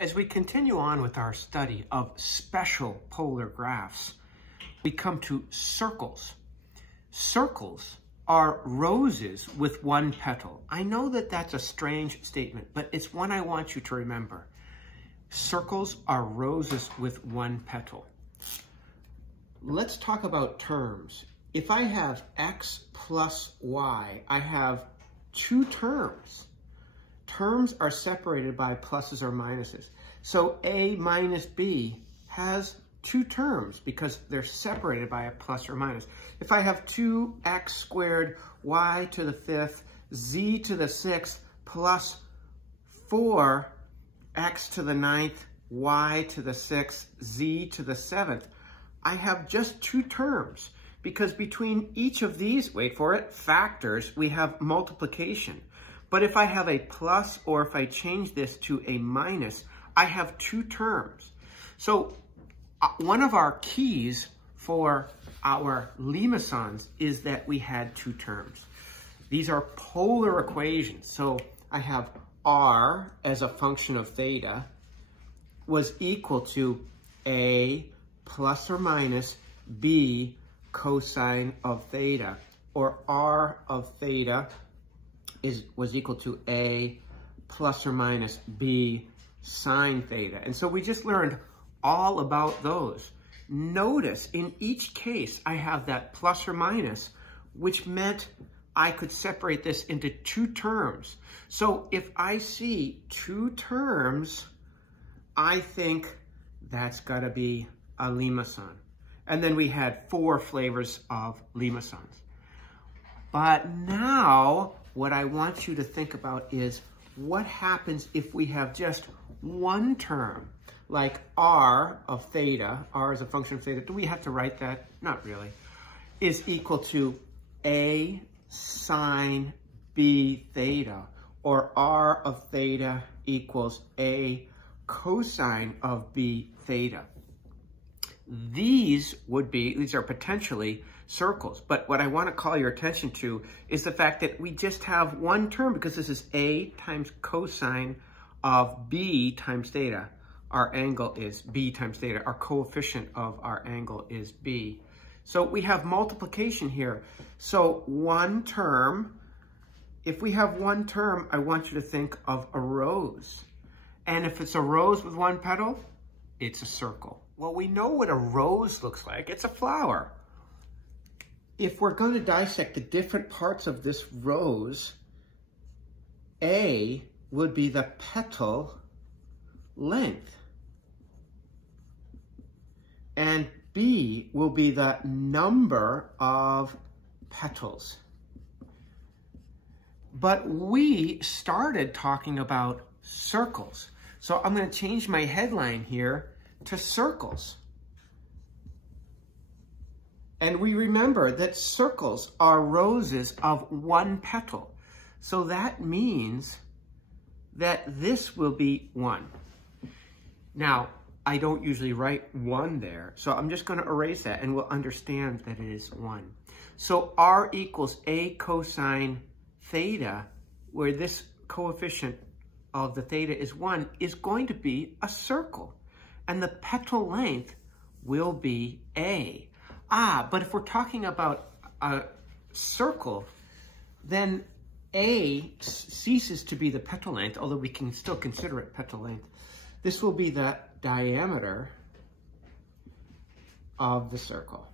As we continue on with our study of special polar graphs, we come to circles. Circles are roses with one petal. I know that that's a strange statement, but it's one I want you to remember. Circles are roses with one petal. Let's talk about terms. If I have x plus y, I have two terms. Terms are separated by pluses or minuses. So a minus b has two terms because they're separated by a plus or minus. If I have 2x squared y to the 5th, z to the 6th, plus 4x to the 9th, y to the 6th, z to the 7th, I have just two terms because between each of these, wait for it, factors, we have multiplication. But if I have a plus or if I change this to a minus, I have two terms. So one of our keys for our limacons is that we had two terms. These are polar equations. So I have r as a function of theta was equal to a plus or minus b cosine of theta, or r of theta was equal to a plus or minus b sine theta. And so we just learned all about those. Notice in each case I have that plus or minus, which meant I could separate this into two terms. So if I see two terms, I think that's got to be a limacon. And then we had 4 flavors of limacons. But now what I want you to think about is what happens if we have just one term, like r of theta, r is a function of theta. Do we have to write that? Not really. Is equal to a sine b theta, or r of theta equals a cosine of b theta. These are potentially circles, but what I want to call your attention to is the fact that we just have one term because this is a times cosine of b times theta. Our angle is b times theta. Our coefficient of our angle is b. So we have multiplication here. So one term, if we have one term, I want you to think of a rose. And if it's a rose with one petal, it's a circle. Well, we know what a rose looks like. It's a flower. If we're going to dissect the different parts of this rose, A would be the petal length. And B will be the number of petals. But we started talking about circles. So I'm going to change my headline here to circles. And we remember that circles are roses of one petal. So that means that this will be 1. Now, I don't usually write 1 there, so I'm just going to erase that and we'll understand that it is 1. So r equals a cosine theta, where this coefficient of the theta is 1, is going to be a circle. And the petal length will be a. But if we're talking about a circle, then a ceases to be the petal length, although we can still consider it petal length. This will be the diameter of the circle.